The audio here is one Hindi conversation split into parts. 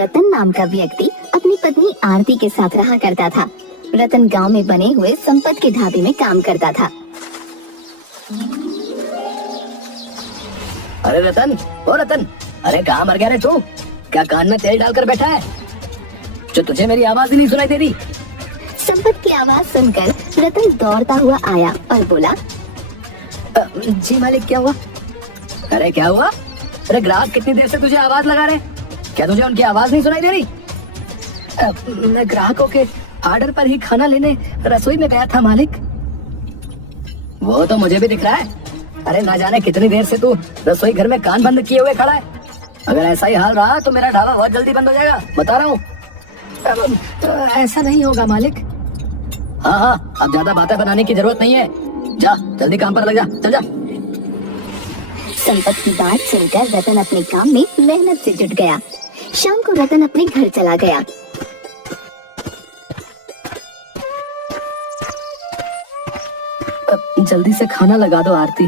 रतन नाम का व्यक्ति अपनी पत्नी आरती के साथ रहा करता था। रतन गांव में बने हुए संपत के ढाबे में काम करता था। अरे रतन, ओ रतन, अरे कहाँ मर गया रे तू? क्या कान में तेल डालकर बैठा है जो तुझे मेरी आवाज ही नहीं सुनाई दे रही? संपत की आवाज सुनकर रतन दौड़ता हुआ आया और बोला, जी मालिक, क्या हुआ? अरे क्या हुआ? अरे ग्राहक कितनी देर से तुझे आवाज लगा रहे, क्या तुझे उनकी आवाज नहीं सुनाई दे रही? मैं ग्राहकों के ऑर्डर पर ही खाना लेने रसोई में गया था मालिक। वो तो मुझे भी दिख रहा है। अरे ना जाने कितनी देर से तू रसोई घर में कान बंद किए हुए खड़ा है। अगर ऐसा ही हाल रहा तो मेरा ढाबा बहुत जल्दी बंद हो जाएगा, बता रहा हूँ। ऐसा नहीं होगा मालिक। हाँ, अब ज्यादा बातें बनाने की जरूरत नहीं है। जा जल्दी काम पर लग जा, चल जा। संपत की बात सुनकर रतन अपने काम में मेहनत से जुट गया। शाम को रतन अपने घर चला गया। जल्दी से खाना लगा दो आरती,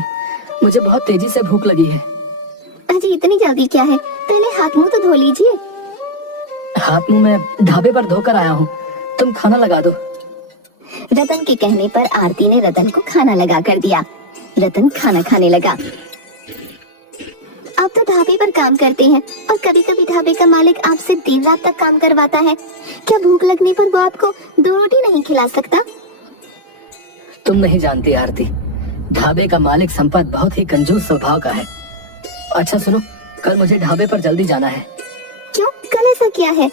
मुझे बहुत तेजी से भूख लगी है। अजी इतनी जल्दी क्या है, पहले हाथ मुंह तो धो लीजिए। हाथ मुंह मैं ढाबे पर धोकर आया हूँ, तुम खाना लगा दो। रतन के कहने पर आरती ने रतन को खाना लगा कर दिया। रतन खाना खाने लगा। आप तो ढाबे पर काम करते हैं और कभी कभी ढाबे का मालिक आपसे देर रात तक काम करवाता है। क्या भूख लगने पर वो आपको 2 रोटी नहीं खिला सकता? तुम नहीं जानती आरती, ढाबे का मालिक संपत बहुत ही कंजूस स्वभाव का है। अच्छा सुनो, कल मुझे ढाबे पर जल्दी जाना है। क्यों, कल ऐसा क्या है?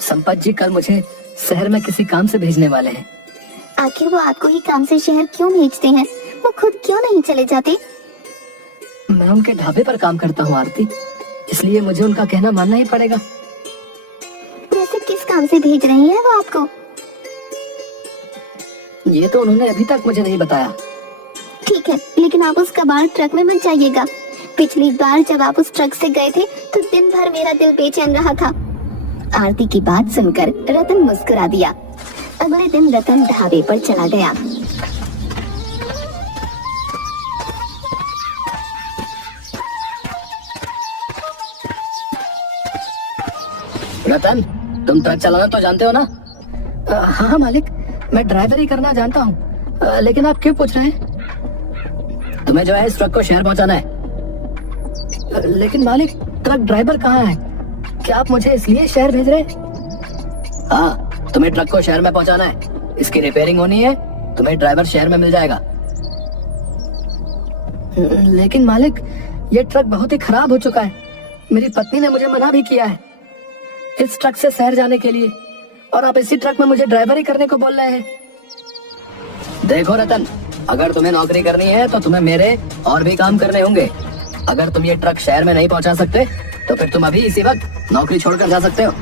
संपत जी कल मुझे शहर में किसी काम से भेजने वाले हैं। आखिर वो आपको ही काम से शहर क्यों भेजते हैं? वो खुद क्यों नहीं चले जाते? मैं उनके ढाबे पर काम करता हूँ आरती, इसलिए मुझे उनका कहना मानना ही पड़ेगा। वैसे किस काम से भेज रही है वो आपको? ये तो उन्होंने अभी तक मुझे नहीं बताया। ठीक है, लेकिन आप उस कबाड़ ट्रक में मत जाइएगा। पिछली बार जब आप उस ट्रक से गए थे तो दिन भर मेरा दिल बेचैन रहा था। आरती की बात सुनकर रतन मुस्कुरा दिया। अगले दिन रतन ढाबे पर चला गया। रतन, तुम ट्रक चलाना तो जानते हो ना? हाँ मालिक, मैं ड्राइवरी करना जानता हूँ। लेकिन आप क्यों पूछ रहे हैं? तुम्हें जो है इस ट्रक को शहर पहुँचाना है। लेकिन मालिक, ट्रक ड्राइवर कहाँ है? क्या आप मुझे इसलिए शहर भेज रहे हैं? हाँ, तुम्हें ट्रक को शहर में पहुँचाना है। इसकी रिपेयरिंग होनी है, तुम्हें ड्राइवर शहर में मिल जाएगा। लेकिन मालिक, ये ट्रक बहुत ही खराब हो चुका है। मेरी पत्नी ने मुझे मना भी किया है इस ट्रक से शहर जाने के लिए, और आप इसी ट्रक में मुझे ड्राइवरी करने को बोल रहे हैं। देखो रतन, अगर तुम्हें नौकरी करनी है तो तुम्हें मेरे और भी काम करने होंगे। अगर तुम ये ट्रक शहर में नहीं पहुंचा सकते तो फिर तुम अभी इसी वक्त नौकरी छोड़कर जा सकते हो।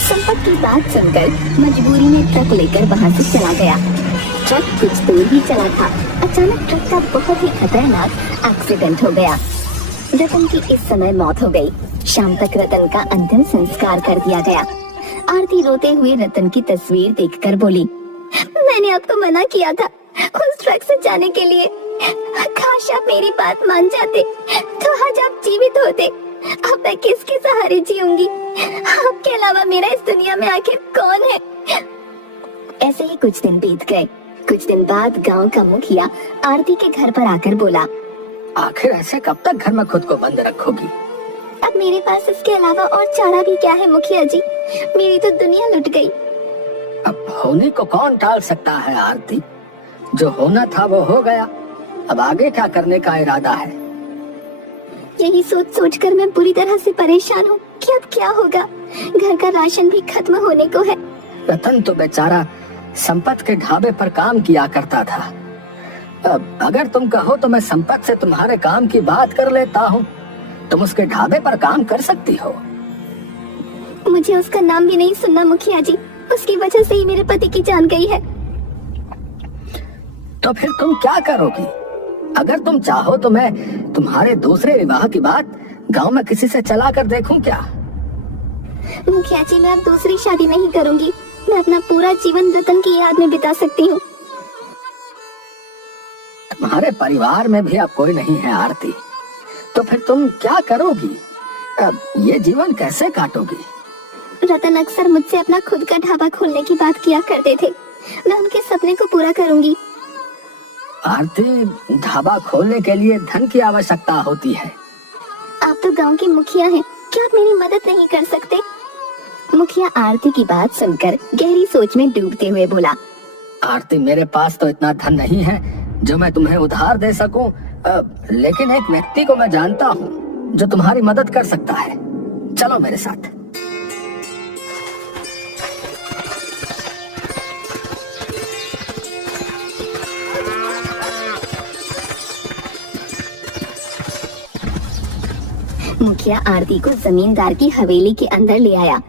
संपत की बात सुनकर मजबूरी में ट्रक लेकर वहाँ से चला गया। ट्रक कुछ दूर ही चला था, अचानक ट्रक का बहुत ही खतरनाक एक्सीडेंट हो गया। रतन की इस समय मौत हो गई। शाम तक रतन का अंतिम संस्कार कर दिया गया। आरती रोते हुए रतन की तस्वीर देखकर बोली, मैंने आपको मना किया था उस ट्रक से जाने के लिए। काश आप मेरी बात मान जाते तो आज आप जीवित होते। अब मैं किसके सहारे जीऊंगी? आपके अलावा मेरा इस दुनिया में आखिर कौन है? ऐसे ही कुछ दिन बीत गए। कुछ दिन बाद गांव का मुखिया आरती के घर पर आकर बोला, आखिर ऐसे कब तक घर में खुद को बंद रखोगी? अब मेरे पास इसके अलावा और चारा भी क्या है मुखिया जी? मेरी तो दुनिया लुट गई। अब होने को कौन टाल सकता है आरती? जो होना था वो हो गया, अब आगे क्या करने का इरादा है? यही सोच सोच कर मैं पूरी तरह से परेशान हूँ कि अब क्या होगा। घर का राशन भी खत्म होने को है। रतन तो बेचारा संपत के ढाबे पर काम किया करता था। अब अगर तुम कहो तो मैं संपत से तुम्हारे काम की बात कर लेता हूँ। तुम उसके ढाबे पर काम कर सकती हो। मुझे उसका नाम भी नहीं सुनना मुखिया जी, उसकी वजह से ही मेरे पति की जान गई है। तो फिर तुम क्या करोगी? अगर तुम चाहो तो मैं तुम्हारे दूसरे विवाह की बात गांव में किसी से चला कर देखूं क्या? मुखिया जी, मैं अब दूसरी शादी नहीं करूंगी। मैं अपना पूरा जीवन रतन की याद में बिता सकती हूँ। तुम्हारे परिवार में भी अब कोई नहीं है आरती, तो फिर तुम क्या करोगी? अब ये जीवन कैसे काटोगी? रतन अक्सर मुझसे अपना खुद का ढाबा खोलने की बात किया करते थे। मैं उनके सपने को पूरा करूंगी। आरती, ढाबा खोलने के लिए धन की आवश्यकता होती है। आप तो गांव के मुखिया हैं, क्या आप मेरी मदद नहीं कर सकते? मुखिया आरती की बात सुनकर गहरी सोच में डूबते हुए बोला। आरती, मेरे पास तो इतना धन नहीं है जो मैं तुम्हें उधार दे सकूं, लेकिन एक व्यक्ति को मैं जानता हूँ जो तुम्हारी मदद कर सकता है। चलो मेरे साथ। मुखिया आरती को जमींदार की हवेली के अंदर ले आया।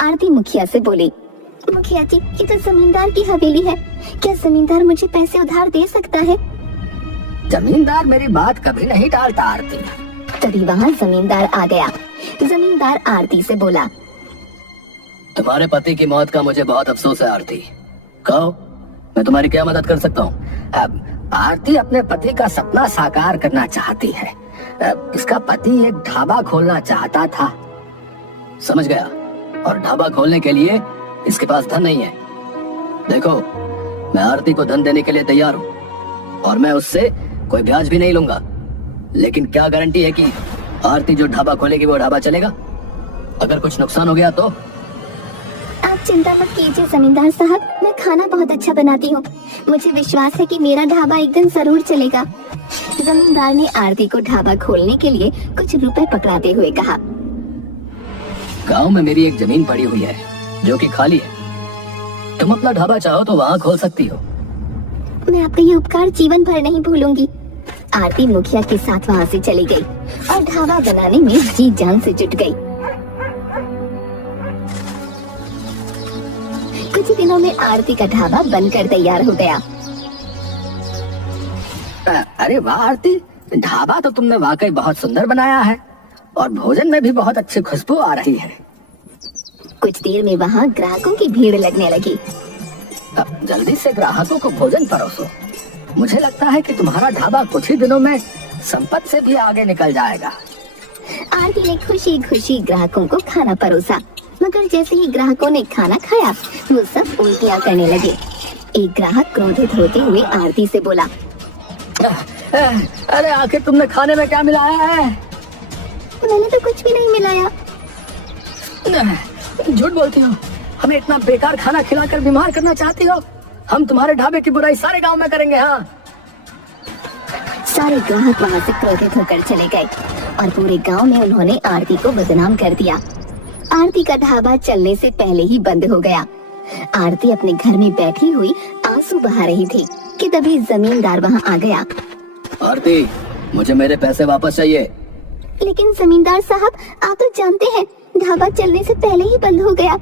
आरती मुखिया से बोली, मुखिया जी, ये तो जमींदार की हवेली है, क्या जमींदार मुझे पैसे उधार दे सकता है? जमींदार मेरी बात कभी नहीं टालता आरती। तभी वहाँ जमींदार आ गया। जमींदार आरती से बोला, तुम्हारे पति की मौत का मुझे बहुत अफसोस है आरती। कहो, मैं तुम्हारी क्या मदद कर सकता हूँ? अब आरती अपने पति का सपना साकार करना चाहती है। इसका पति एक ढाबा खोलना चाहता था, समझ गया, और ढाबा खोलने के लिए इसके पास धन नहीं है। देखो, मैं आरती को धन देने के लिए तैयार हूँ और मैं उससे कोई ब्याज भी नहीं लूंगा, लेकिन क्या गारंटी है कि आरती जो ढाबा खोलेगी वो ढाबा चलेगा? अगर कुछ नुकसान हो गया तो? आप चिंता मत कीजिए जमींदार साहब, मैं खाना बहुत अच्छा बनाती हूँ, मुझे विश्वास है कि मेरा ढाबा एक दिन जरूर चलेगा। जमींदार ने आरती को ढाबा खोलने के लिए कुछ रुपए पकड़ाते हुए कहा, गांव में मेरी एक जमीन पड़ी हुई है जो कि खाली है, तुम अपना ढाबा चाहो तो वहाँ खोल सकती हो। मैं आपका ये उपकार जीवन भर नहीं भूलूंगी। आरती मुखिया के साथ वहाँ से चली गई और ढाबा बनाने में जी जान से जुट गई। कुछ दिनों में आरती का ढाबा बनकर तैयार हो गया। अरे वाह आरती, ढाबा तो तुमने वाकई बहुत सुंदर बनाया है और भोजन में भी बहुत अच्छी खुशबू आ रही है। कुछ देर में वहाँ ग्राहकों की भीड़ लगने लगी। अब जल्दी से ग्राहकों को भोजन परोसो। मुझे लगता है कि तुम्हारा ढाबा कुछ ही दिनों में संपत्ति से भी आगे निकल जाएगा। आरती ने खुशी खुशी ग्राहकों को खाना परोसा, मगर जैसे ही ग्राहकों ने खाना खाया वो सब उल्टियाँ करने लगे। एक ग्राहक क्रोधित होते हुए आरती से बोला, अरे आखिर तुमने खाने में क्या मिलाया है? मैंने तो कुछ भी नहीं मिलाया। झूठ बोलती हो, हमें इतना बेकार खाना खिलाकर बीमार करना चाहती हो? हम तुम्हारे ढाबे की बुराई सारे गांव में करेंगे। हाँ, सारे ग्राहक वहाँ से क्रोधित होकर चले गए और पूरे गांव में उन्होंने आरती को बदनाम कर दिया। आरती का ढाबा चलने से पहले ही बंद हो गया। आरती अपने घर में बैठी हुई आंसू बहा रही थी कि तभी जमींदार वहाँ आ गया। आरती, मुझे मेरे पैसे वापस चाहिए। लेकिन जमींदार साहब, आप तो जानते हैं ढाबा चलने से पहले ही बंद हो गया।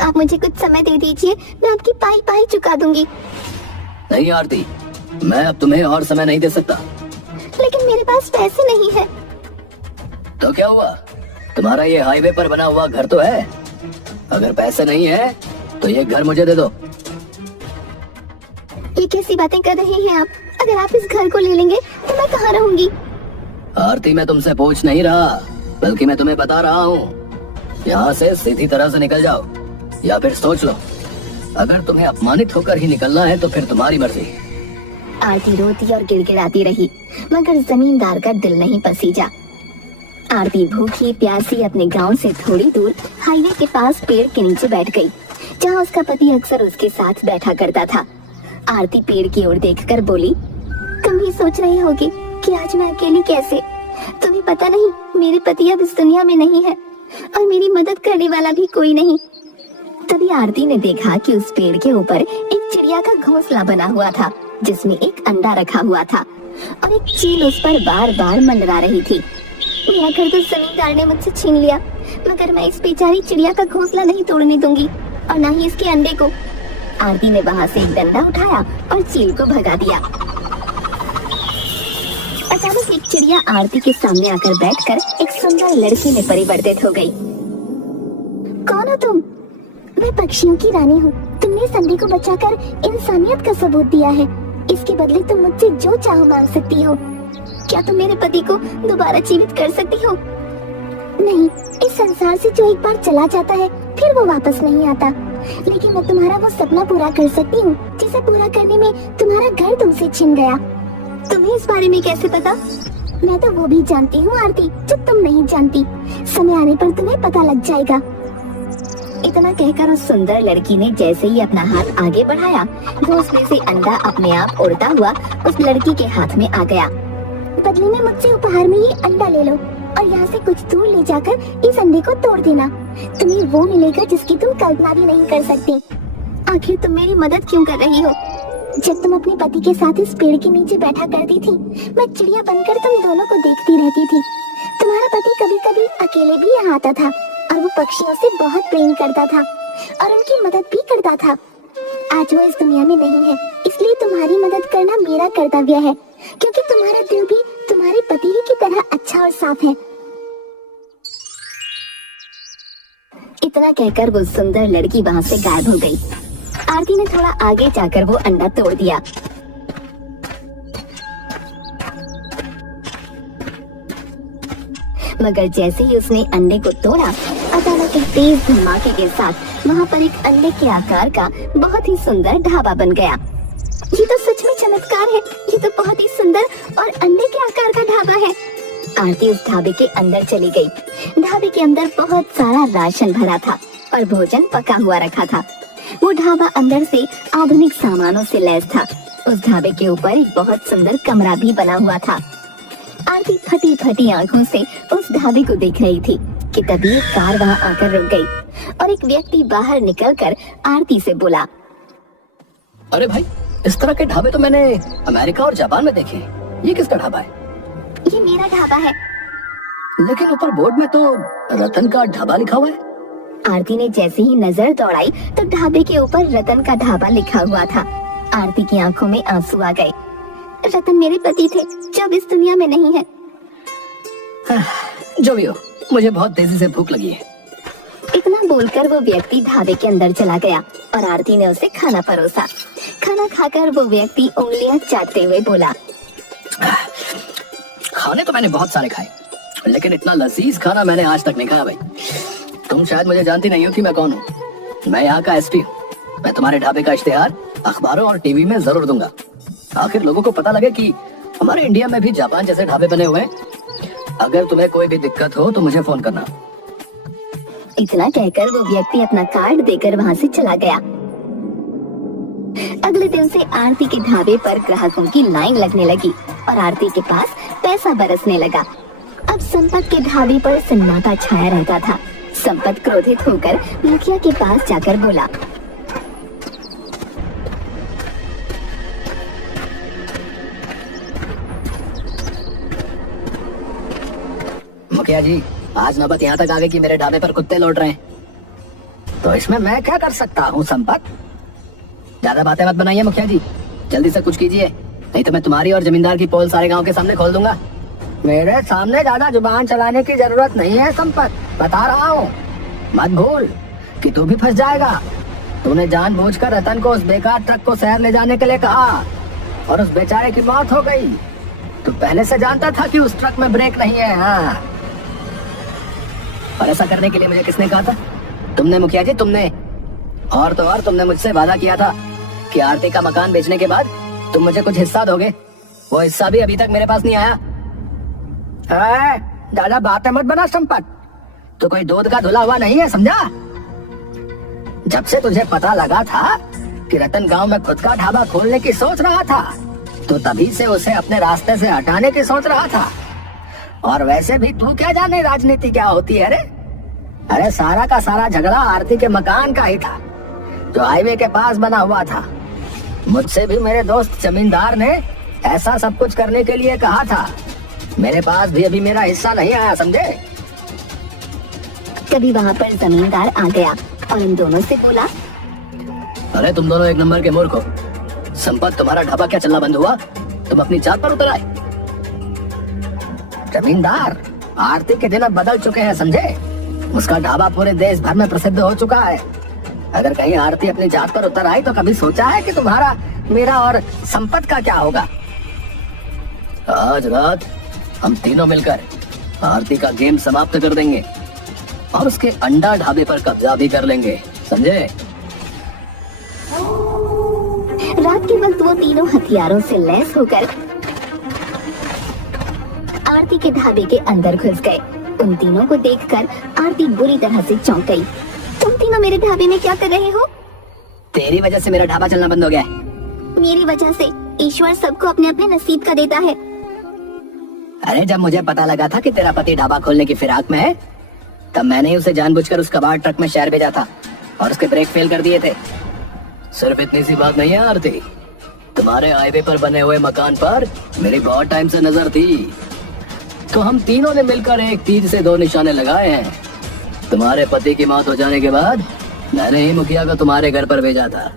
आप मुझे कुछ समय दे दीजिए, मैं आपकी पाई पाई चुका दूंगी। नहीं आरती, मैं अब तुम्हें और समय नहीं दे सकता। लेकिन मेरे पास पैसे नहीं है। तो क्या हुआ, तुम्हारा ये हाईवे पर बना हुआ घर तो है। अगर पैसे नहीं है तो ये घर मुझे दे दो। ये कैसी बातें कर रहे हैं आप? अगर आप इस घर को ले लेंगे तो मैं कहाँ रहूंगी? आरती, मैं तुमसे पूछ नहीं रहा, बल्कि मैं तुम्हें बता रहा हूँ। यहाँ से सीधी तरह से निकल जाओ या फिर सोच लो। अगर तुम्हें अपमानित होकर ही निकलना है तो फिर तुम्हारी मर्जी। आरती रोती और गिड़गिड़ाती रही, मगर जमींदार का दिल नहीं पसीजा। आरती भूखी प्यासी अपने गांव से थोड़ी दूर हाईवे के पास पेड़ के नीचे बैठ गई, जहां उसका पति अक्सर उसके साथ बैठा करता था। आरती पेड़ की ओर देखकर बोली, तुम भी सोच रही होगी कि आज मैं अकेली कैसे? तुम्हें पता नहीं, मेरे पति अब इस दुनिया में नहीं है और मेरी मदद करने वाला भी कोई नहीं। तभी आरती ने देखा कि उस पेड़ के ऊपर एक चिड़िया का घोंसला बना हुआ था, जिसमें एक अंडा रखा हुआ था और एक चील उस पर बार बार मंडरा रही थी। मेरा घर तो जमींदार ने मुझसे छीन लिया, मगर मैं इस बेचारी चिड़िया का घोंसला नहीं तोड़ने दूंगी और न ही इसके अंडे को। आरती ने वहाँ से एक डंडा उठाया और चील को भगा दिया। अचानक एक चिड़िया आरती के सामने आकर बैठकर एक सुंदर लड़की में परिवर्तित हो गई। कौन हो तुम? मैं पक्षियों की रानी हूँ। तुमने इस अंडे को बचाकर इंसानियत का सबूत दिया है। इसके बदले तुम मुझसे जो चाहो मांग सकती हो। क्या तुम मेरे पति को दोबारा जीवित कर सकती हो? नहीं, इस संसार से जो एक बार चला जाता है फिर वो वापस नहीं आता। लेकिन मैं तुम्हारा वो सपना पूरा कर सकती हूँ जिसे पूरा करने में तुम्हारा घर तुमसे छिन गया। तुम्हें इस बारे में कैसे पता? मैं तो वो भी जानती हूँ आरती जो तुम नहीं जानती। समय आने पर तुम्हें पता लग जाएगा। इतना कहकर उस सुंदर लड़की ने जैसे ही अपना हाथ आगे बढ़ाया, वो उसमें से अंडा अपने आप उड़ता हुआ उस लड़की के हाथ में आ गया। बदले में मुझसे उपहार में ये अंडा ले लो और यहाँ से कुछ दूर ले जाकर इस अंडे को तोड़ देना। तुम्हें वो मिलेगा जिसकी तुम कल्पना भी नहीं कर सकती। आखिर तुम मेरी मदद क्यों कर रही हो? जब तुम अपने पति के साथ इस पेड़ के नीचे बैठा करती थी, मैं चिड़िया बनकर तुम दोनों को देखती रहती थी। तुम्हारा पति कभी कभी अकेले भी यहाँ आता था और वो पक्षियों से बहुत प्रेम करता था और उनकी मदद भी करता था। आज वो इस दुनिया में नहीं है, इसलिए तुम्हारी मदद करना मेरा कर्तव्य है, क्योंकि तुम्हारा दिल भी तुम्हारे पति ही की तरह अच्छा और साफ है। इतना कहकर वो सुंदर लड़की वहाँ से गायब हो गई। आरती ने थोड़ा आगे जाकर वो अंडा तोड़ दिया। मगर जैसे ही उसने अंडे को तोड़ा, अचानक एक तेज धमाके के साथ वहाँ पर एक अंडे के आकार का बहुत ही सुंदर ढाबा बन गया। ये तो सच में चमत्कार है। ये तो बहुत ही सुंदर और अंडे के आकार का ढाबा है। आरती उस ढाबे के अंदर चली गई। ढाबे के अंदर बहुत सारा राशन भरा था और भोजन पका हुआ रखा था। वो ढाबा अंदर से आधुनिक सामानों से लैस था। उस ढाबे के ऊपर एक बहुत सुंदर कमरा भी बना हुआ था। आरती फटी फटी आंखों से उस ढाबे को देख रही थी कि तभी एक कार वहाँ आकर रुक गई और एक व्यक्ति बाहर निकलकर आरती से बोला, अरे भाई, इस तरह के ढाबे तो मैंने अमेरिका और जापान में देखे। ये किसका ढाबा है? ये मेरा ढाबा है। लेकिन ऊपर बोर्ड में तो रतन का ढाबा लिखा हुआ है। आरती ने जैसे ही नजर दौड़ाई तो ढाबे के ऊपर रतन का ढाबा लिखा हुआ था। आरती की आंखों में आंसू आ गए। रतन मेरे पति थे जो अब इस दुनिया में नहीं है। जो भी हो, मुझे बहुत तेजी से भूख लगी है। इतना बोलकर वो व्यक्ति ढाबे के अंदर चला गया और आरती ने उसे खाना परोसा। खाना खाकर वो व्यक्ति उंगलियां चाटते हुए बोला, खाने तो मैंने बहुत सारे खाए, लेकिन इतना लजीज खाना मैंने आज तक नहीं खाया भाई। तुम शायद मुझे जानती नहीं हो कि मैं कौन हूँ। मैं यहाँ का एसपी हूँ। मैं तुम्हारे ढाबे का इश्तेहार अखबारों और टीवी में जरूर दूंगा। आखिर लोगों को पता लगे कि हमारे इंडिया में भी जापान जैसे ढाबे बने हुए हैं। अगर तुम्हें कोई भी दिक्कत हो तो मुझे फोन करना। इतना कहकर वो व्यक्ति अपना कार्ड देकर वहाँ से चला गया। अगले दिन से आरती के ढाबे पर ग्राहकों की लाइन लगने लगी और आरती के पास पैसा बरसने लगा। अब संपत के ढाबे पर सन्नाटा छाया रहता था। संपत क्रोधित होकर मुखिया के पास जाकर बोला, मुखिया जी, आज नौबत यहाँ तक आ गई कि मेरे ढाबे पर कुत्ते लौट रहे हैं। तो इसमें मैं क्या कर सकता हूँ संपत? ज्यादा बातें मत बनाइए मुखिया जी, जल्दी से कुछ कीजिए, नहीं तो मैं तुम्हारी और जमींदार की पोल सारे गांव के सामने खोल दूंगा। मेरे सामने ज्यादा जुबान चलाने की जरूरत नहीं है संपत, बता रहा हूँ। मत भूल कि तू भी फंस जाएगा। तूने जानबूझकर रतन को उस बेकार ट्रक को शहर ले जाने के लिए कहा और उस बेचारे की मौत हो गई। तू पहले से जानता था कि उस ट्रक में ब्रेक नहीं है। हाँ, और ऐसा करने के लिए मुझे किसने कहा था? तुमने मुखिया जी, तुमने। और तो और तुमने मुझसे वादा किया था कि आरती का मकान बेचने के बाद तुम मुझे कुछ हिस्सा दोगे। वो हिस्सा भी अभी तक मेरे पास नहीं आया। दादा बातें मत बना संपत, तो कोई दूध का धुला हुआ नहीं है, समझा? जब से तुझे पता लगा था कि रतन गांव में खुद का ढाबा खोलने की सोच रहा था, तो तभी से उसे अपने रास्ते से हटाने की सोच रहा था। और वैसे भी तू क्या जाने राजनीति क्या होती है? अरे सारा का सारा झगड़ा आरती के मकान का ही था जो हाईवे के पास बना हुआ था। मुझसे भी मेरे दोस्त जमींदार ने ऐसा सब कुछ करने के लिए कहा था। मेरे पास भी अभी मेरा हिस्सा नहीं आया, समझे? कभी वहाँ पर जमींदार आ गया और इन दोनों से बोला, अरे तुम दोनों एक नंबर के मूर्ख हो। संपत, तुम्हारा ढाबा क्या चलना बंद हुआ? तुम अपनी जात पर उतर आए। जमींदार, आरती के दिन अब बदल चुके हैं, समझे? उसका ढाबा पूरे देश भर में प्रसिद्ध हो चुका है। अगर कहीं आरती अपनी जात पर उतर आई तो कभी सोचा है कि तुम्हारा, मेरा और संपत का क्या होगा? आज रात हम तीनों मिलकर आरती का गेम समाप्त कर देंगे और उसके अंडा ढाबे पर कब्जा भी कर लेंगे, समझे? रात के वक्त वो तीनों हथियारों से लैस होकर आरती के ढाबे के अंदर घुस गए। उन तीनों को देखकर आरती बुरी तरह से चौंक गई। तुम तीनों मेरे ढाबे में क्या कर रहे हो? तेरी वजह से मेरा ढाबा चलना बंद हो गया है। मेरी वजह से ईश्वर सबको अपने अपने नसीब का देता है। अरे जब मुझे पता लगा था कि तेरा पति ढाबा खोलने की फिराक में है, तब मैंने ही उसे जानबूझकर उस कबाड़ ट्रक में शहर भेजा था और उसके ब्रेक फेल कर दिए थे। सिर्फ इतनी सी बात नहीं है आरती, तुम्हारे हाईवे पर बने हुए मकान पर मेरी बहुत टाइम से नजर थी, तो हम तीनों ने मिलकर एक तीर से दो निशाने लगाए हैं। तुम्हारे पति की मौत हो जाने के बाद मैंने ही मुखिया को तुम्हारे घर पर भेजा था।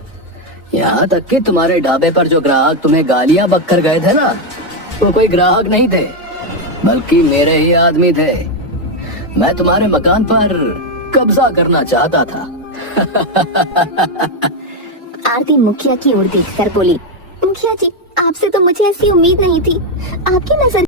यहाँ तक कि तुम्हारे ढाबे पर जो ग्राहक तुम्हें गालियां बककर गए थे ना, वो कोई ग्राहक नहीं थे, बल्कि मेरे ही आदमी थे। मैं तुम्हारे मकान पर कब्जा करना चाहता था। आरती मुखिया की ओर देखकर बोली, मुखिया जी, आपसे तो मुझे ऐसी उम्मीद नहीं थी। आपकी नजर